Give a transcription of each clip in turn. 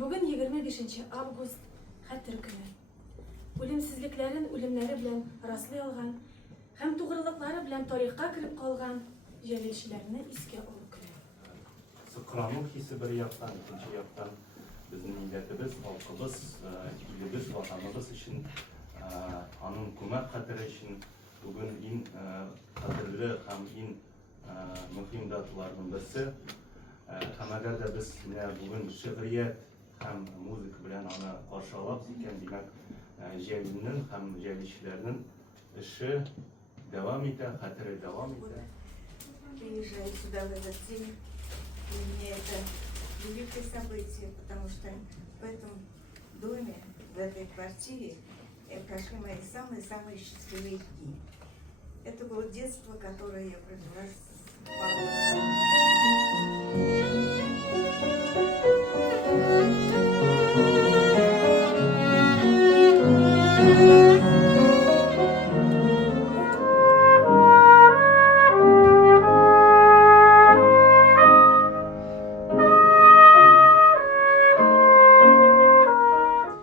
Bugün 25 Avgust Hatır günü. Ölümsizliklerin ölümleri bilen rastlayalgan, hem doğrulukları bilen tarihka kirip kalgan jelilşilerini iske alıp kürüyor. Sıkıranlık hissi bir yaktan, ikinci yaktan bizim milletimiz, halkımız, ilimiz, vatanımız için, anın kumak hatırı için bugün in hatırlı hem in mühim datılarının birisi. Hem eğer de biz bugün şiiriyet hem müzik bilen ana karşı alap iken demek jelinin hem jelişlerinin işi devam eder, hatırı devam eder. Приезжаю сюда в этот день, и мне это великое событие, потому что в этом доме, в этой квартире прошли мои самые-самые счастливые дни. Это было детство, которое я провела с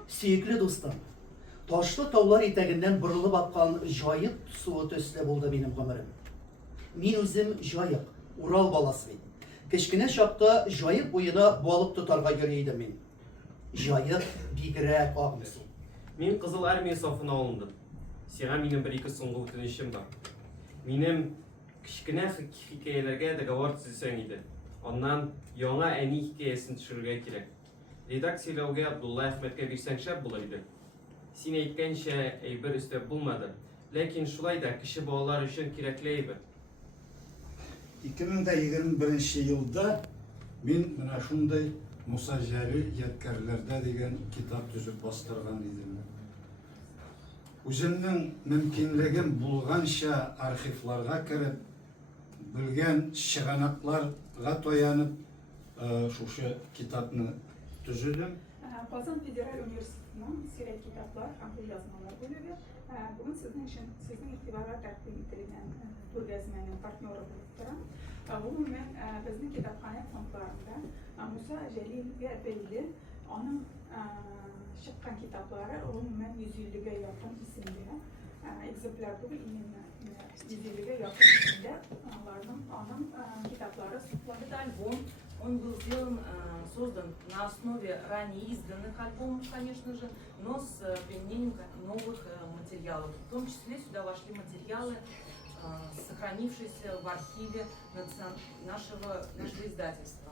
Süyüklü dostum, taşlı tavlar eteğinden bırılıp akkan jayık suyu tösle buldu benim ömrüm. Min özüm jayık, Ural balasıyım. Keşkine şapta jayık boyuna balık tutarga göreydim min. Jayık bigirek ağmısın. Мен Қызыл Армия сафына алындым. Сиңа минем бір-екі соңғы өтінішім бар. Минем кішкене хикаяларга договор түзсең иде. Оннан яңа әни хикаясын төшерергә кирәк. Редакциялауга Абдулла Әхмәткә бирсәң шәп була иде. Син әйткәнчә әйбер өстәп булмады. Ләкин шулай да кеше балалар өчен кирәкле әйбер. 2021 yılda men mana shunday Musa Jalil Yadkarlarda degan kitap tuzib bastırgan idim. O'zimning mümkinligim bo'lgancha arxivlarga kirib, bilgan shiğanaklarga toyanib, şu kitapni tuzdim. Kazan Federal Üniversitesi'nin Siret Kitaplar, Hamdi Yazmalar bölümü. Bugün sizin itibara takdim edilen Turgazman'ın partneri bulutturan. Bugün ben bizim kitaphane fondlarında Musa Jalil ve Belli onun çıkan kitapları umumen 150'ye yakın isimde. Egzemplar bugün 150'ye yakın isimde onun kitapları Этот альбом, он был создан на основе ранее изданных альбомов, конечно же, но с применением новых материалов. В том числе сюда вошли материалы, сохранившиеся в архиве нашего издательства.